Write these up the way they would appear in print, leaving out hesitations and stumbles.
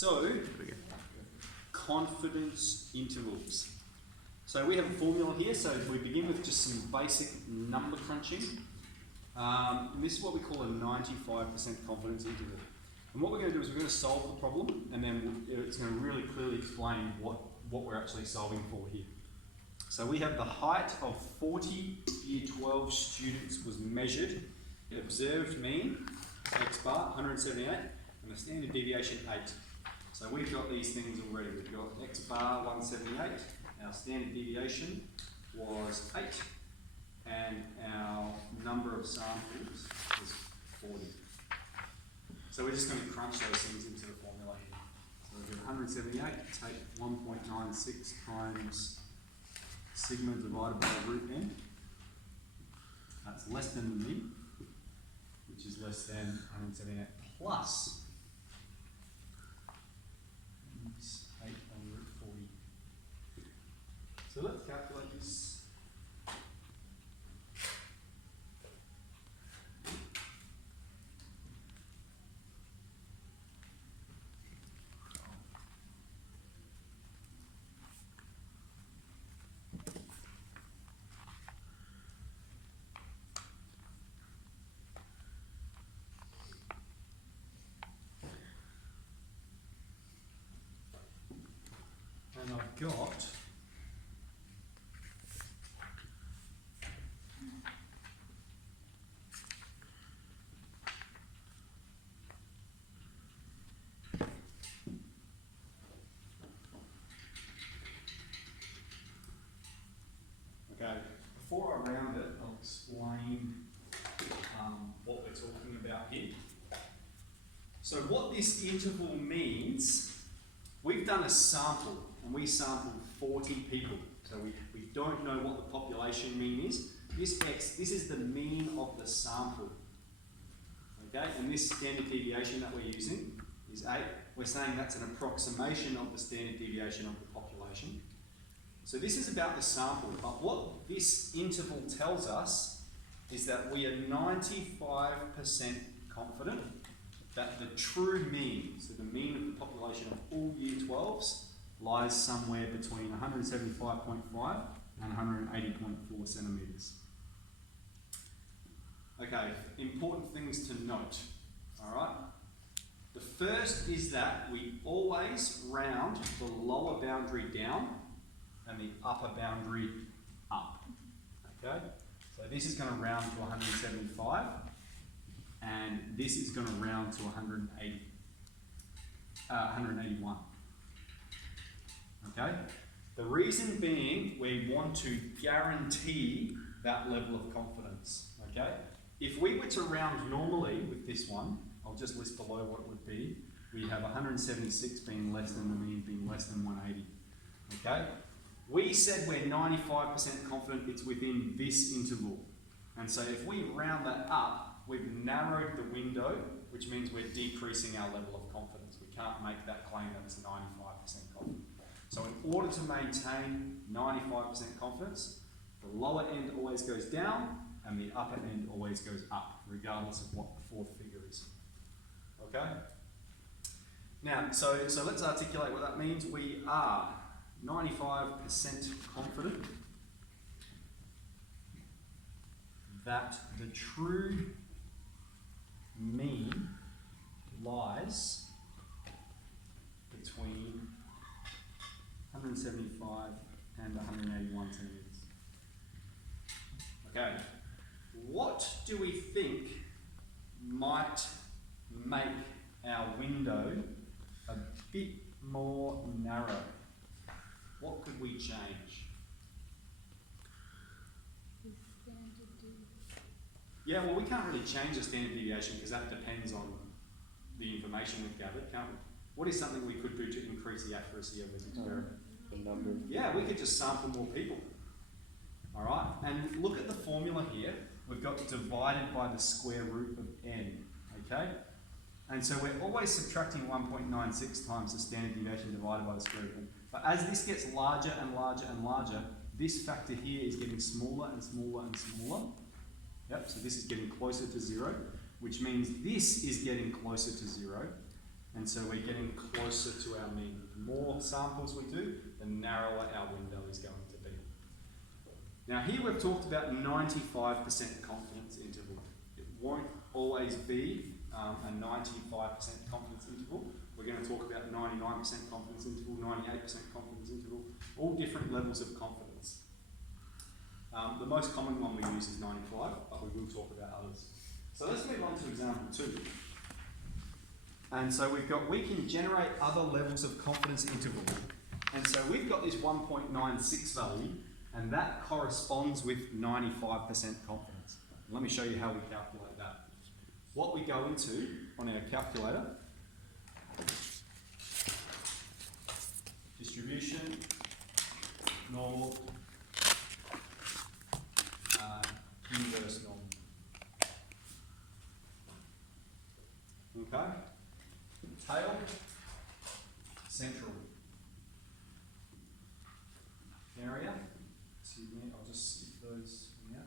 So, confidence intervals. So we have a formula here, so we begin with just some basic number crunching. This is what we call a 95% confidence interval. And what we're going to do is we're going to solve the problem, and then it's going to really clearly explain what we're actually solving for here. So we have the height of 40 Year 12 students was measured. The observed mean, X bar, 178, and the standard deviation, 8. So we've got these things already. We've got X bar, 178. Our standard deviation was 8. And our number of samples was 40. So we're just going to crunch those things into the formula here. So we've got 178, take 1.96 times sigma divided by root n. That's less than the mean, which is less than 178 plus 8 on root 40. So let's calculate this. And I've got before I round it, I'll explain what we're talking about here. So what this interval means, we've done a sample, and we sampled 40 people. So we don't know what the population mean is. This X, this is the mean of the sample. Okay, and this standard deviation that we're using is 8. We're saying that's an approximation of the standard deviation of the population. So this is about the sample, but what this interval tells us is that we are 95% confident that the true mean, so the mean of the population of all Year 12s, lies somewhere between 175.5 and 180.4 centimetres. Okay, important things to note, alright? The first is that we always round the lower boundary down and the upper boundary up, okay? So this is going to round to 175, and this is going to round to 181. Okay? The reason being, we want to guarantee that level of confidence. Okay? If we were to round normally with this one, I'll just list below what it would be. We have 176 being less than the mean, being less than 180. Okay? We said we're 95% confident it's within this interval. And so if we round that up, we've narrowed the window, which means we're decreasing our level of confidence. We can't make that claim that it's 95% confident. So in order to maintain 95% confidence, the lower end always goes down and the upper end always goes up, regardless of what the fourth figure is. Okay? Now, so let's articulate what that means. We are 95% confident that the true mean lies between 175 and 181 centimetres. Okay, what do we think might make our window a bit more narrow? What could we change? The standard deviation. Yeah, well, we can't really change the standard deviation because that depends on the information we've gathered, can't we? What is something we could do to increase the accuracy of this experiment? The number. Yeah, we could just sample more people. All right, and look at the formula here. We've got divided by the square root of n, okay? And so we're always subtracting 1.96 times the standard deviation divided by the square root of n. But as this gets larger and larger and larger, this factor here is getting smaller and smaller and smaller. Yep, so this is getting closer to 0, which means this is getting closer to 0. And so we're getting closer to our mean. The more samples we do, the narrower our window is going to be. Now here we've talked about 95% confidence interval. It won't always be a 95% confidence interval. We're going to talk about 99% confidence interval, 98% confidence interval, all different levels of confidence. The most common one we use is 95, but we will talk about others. So let's move on to example 2. And so we can generate other levels of confidence interval. And so we've got this 1.96 value, and that corresponds with 95% confidence. Let me show you how we calculate that. What we go into on our calculator, distribution, normal, inverse normal. Okay? Tail, central. Area, excuse me, I'll just skip those here.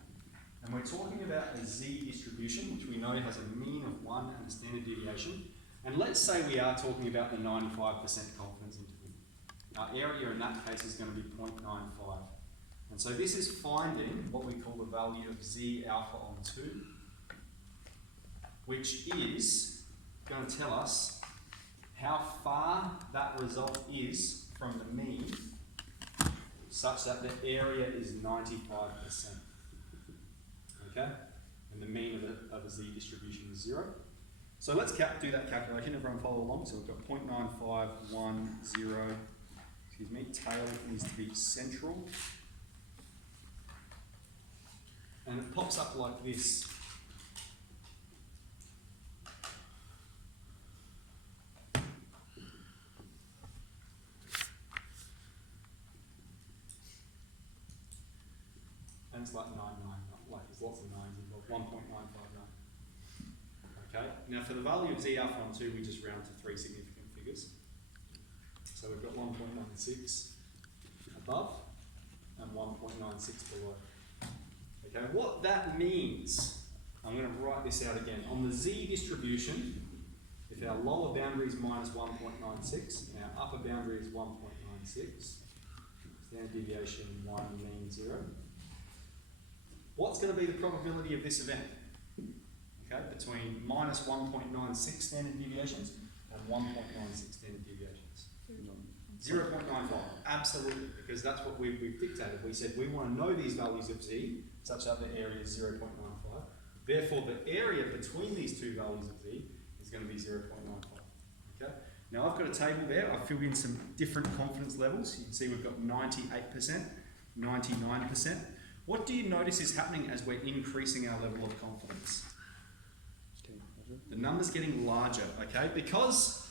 And we're talking about a z distribution, which we know has a mean of 1 and a standard deviation. And let's say we are talking about the 95% confidence interval. Our area in that case is going to be 0.95. And so this is finding what we call the value of z alpha on 2, which is going to tell us how far that result is from the mean, such that the area is 95%. Okay? And the mean of a z distribution is 0. So let's do that calculation. Everyone follow along. So we've got 0.9510, excuse me, tail needs to be central. And it pops up like this. And it's like 99, like there's lots of 9s involved, 1.959. Okay, now for the value of z alpha on 2, we just round to 3 significant figures. So we've got 1.96 above and 1.96 below. Okay, what that means, I'm going to write this out again. On the z distribution, if our lower boundary is minus 1.96 and our upper boundary is 1.96, standard deviation 1, mean 0. What's going to be the probability of this event? Okay, between minus 1.96 standard deviations and 1.96 standard deviations. 0.95, absolutely, because that's what we've dictated. We said we want to know these values of z, such that the area is 0.95. Therefore, the area between these two values of z is going to be 0.95. Okay. Now I've got a table there. I've filled in some different confidence levels. You can see we've got 98%, 99%. What do you notice is happening as we're increasing our level of confidence? The number's getting larger, okay? Because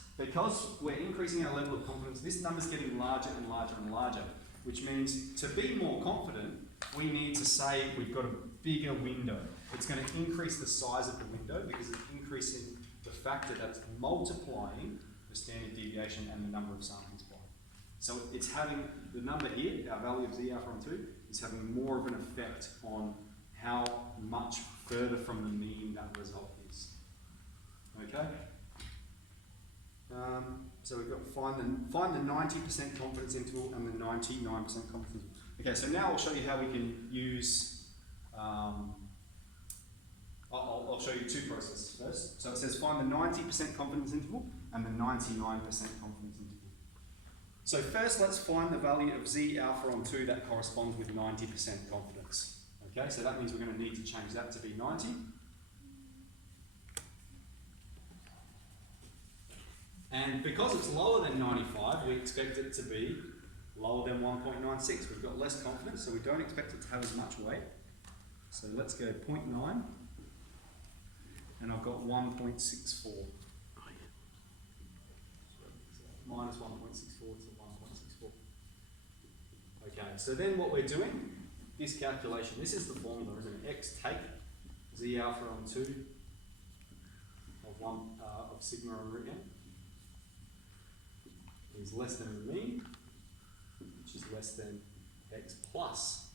we're increasing our level of confidence, this number's getting larger and larger and larger, which means to be more confident, we need to say we've got a bigger window. It's going to increase the size of the window because it's increasing the factor that's multiplying the standard deviation and the number of samples by. So it's having the number here, our value of z alpha on 2, is having more of an effect on how much further from the mean that result is. Okay? So we've got find the 90% confidence interval and the 99% confidence interval. Okay, so now I'll show you how we can use, I'll show you two processes first. So it says find the 90% confidence interval and the 99% confidence interval. So first let's find the value of z alpha on 2 that corresponds with 90% confidence. Okay, so that means we're going to need to change that to be 90. And because it's lower than 95, we expect it to be lower than 1.96. We've got less confidence, so we don't expect it to have as much weight. So let's go 0.9, and I've got 1.64. Minus 1.64 to 1.64. Okay, so then what we're doing, this calculation, this is the formula, isn't it? X take z alpha on 2 of sigma on root n is less than the mean, which is less than x plus.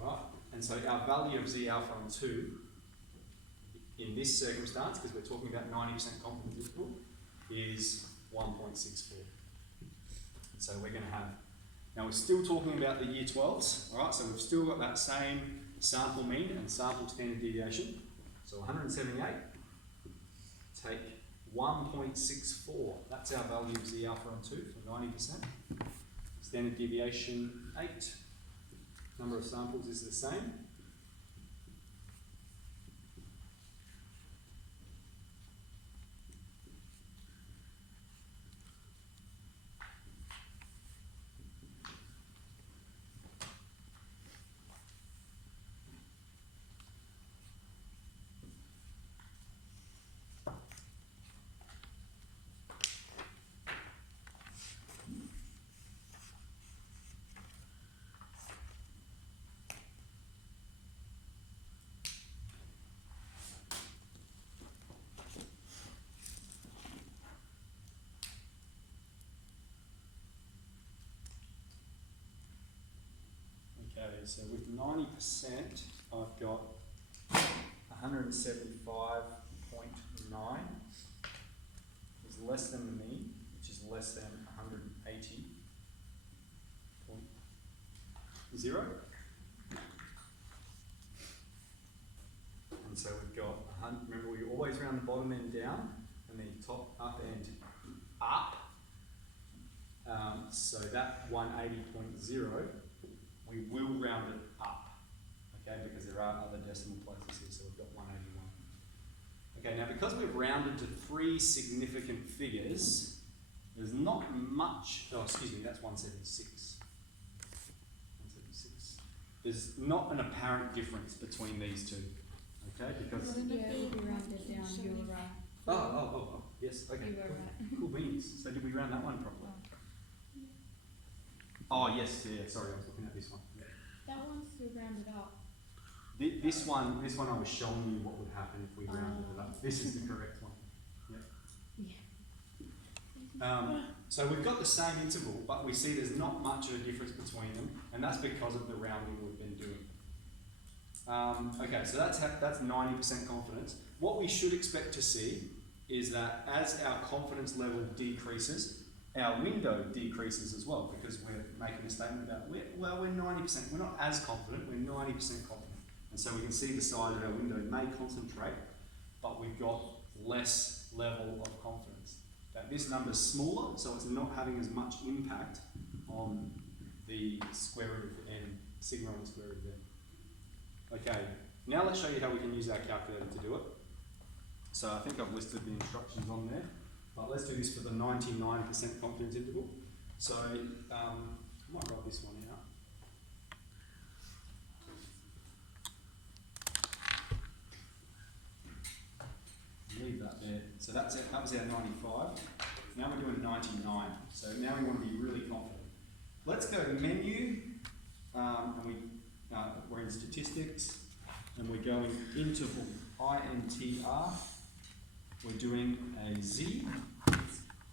Alright, and so our value of z alpha on 2 in this circumstance, because we're talking about 90% confidence interval, is 1.64. So we're going to have, now we're still talking about the year 12s, all right, so we've still got that same sample mean and sample standard deviation. So 178, take 1.64, that's our value of Z alpha on 2 for 90%. Standard deviation 8, number of samples is the same. Okay, so with 90%, I've got 175.9 is less than the mean, which is less than 180.0. And so we've got, remember we always round the bottom end down and the top up end up. So that 180.0, we will round it up, okay, because there are other decimal places here, so we've got 181. Okay, now because we've rounded to 3 significant figures, there's not much, oh excuse me, that's 176. 176. There's not an apparent difference between these two, okay, because... Yeah, we rounded down, you were right. Oh, yes, okay. You were right. Cool beans. So did we round that one properly? Oh yes, yeah, sorry, I was looking at this one. Yeah. That one's still rounded up. This one I was showing you what would happen if we rounded it up. This is the correct one. Yeah. So we've got the same interval, but we see there's not much of a difference between them, and that's because of the rounding we've been doing. Okay, so that's 90% confidence. What we should expect to see is that as our confidence level decreases, our window decreases as well, because we're making a statement about, we're 90%, we're not as confident, we're 90% confident. And so we can see the size of our window may concentrate, but we've got less level of confidence. That this number's smaller, so it's not having as much impact on the square root of n, sigma on the square root of n. Okay, now let's show you how we can use our calculator to do it. So I think I've listed the instructions on there. But let's do this for the 99% confidence interval. So I might write this one out. Leave that there. So that's it. That was our 95. Now we're doing 99. So now we want to be really confident. Let's go to menu, and we're in statistics, and we're going interval INTR. We're doing a Z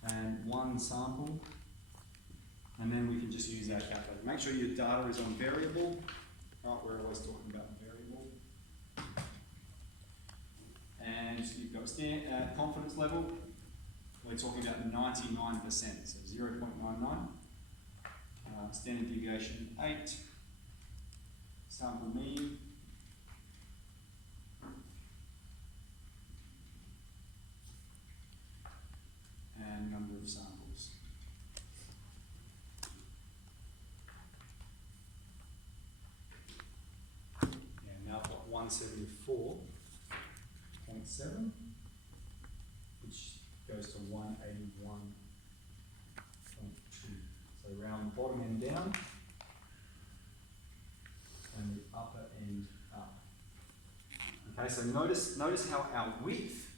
and 1 sample, and then we can just use our calculator. Make sure your data is on variable. Right, we're always talking about variable. And you've got confidence level. We're talking about 99%, so 0.99. Standard deviation 8. Sample mean. And number of samples. Yeah, now I've got 174.7, which goes to 181.2. So round the bottom end down, and the upper end up. Okay, so notice how our width,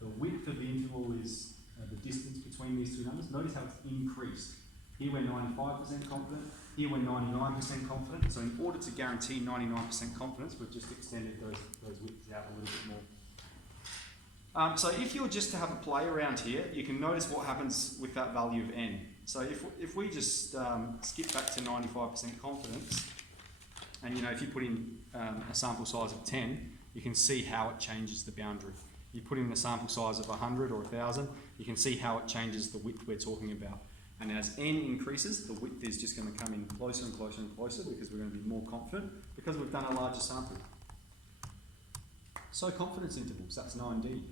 the width of the interval is the distance between these two numbers. Notice how it's increased. Here we're 95% confident, here we're 99% confident. So in order to guarantee 99% confidence, we've just extended those widths out a little bit more. So if you were just to have a play around here, you can notice what happens with that value of n. So if we just skip back to 95% confidence, and if you put in a sample size of 10, you can see how it changes the boundary. You put in a sample size of 100 or 1,000, you can see how it changes the width we're talking about. And as n increases, the width is just going to come in closer and closer and closer because we're going to be more confident because we've done a larger sample. So confidence intervals, that's 9D.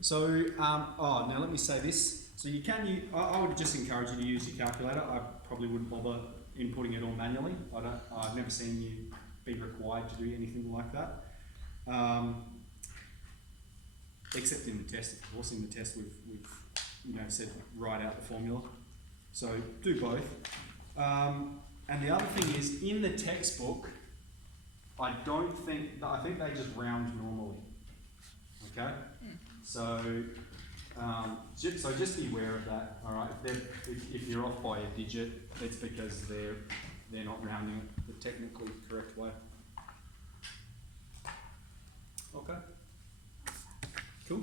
So, now let me say this. So you can use, I would just encourage you to use your calculator. I probably wouldn't bother inputting it all manually. I've never seen you be required to do anything like that. Except in the test, of course. In the test we've said write out the formula. So do both. And the other thing is, in the textbook, I think they just round normally. Okay? So, so just be aware of that. All right. If you're off by a digit, it's because they're not rounding it the technically correct way. Okay. Cool.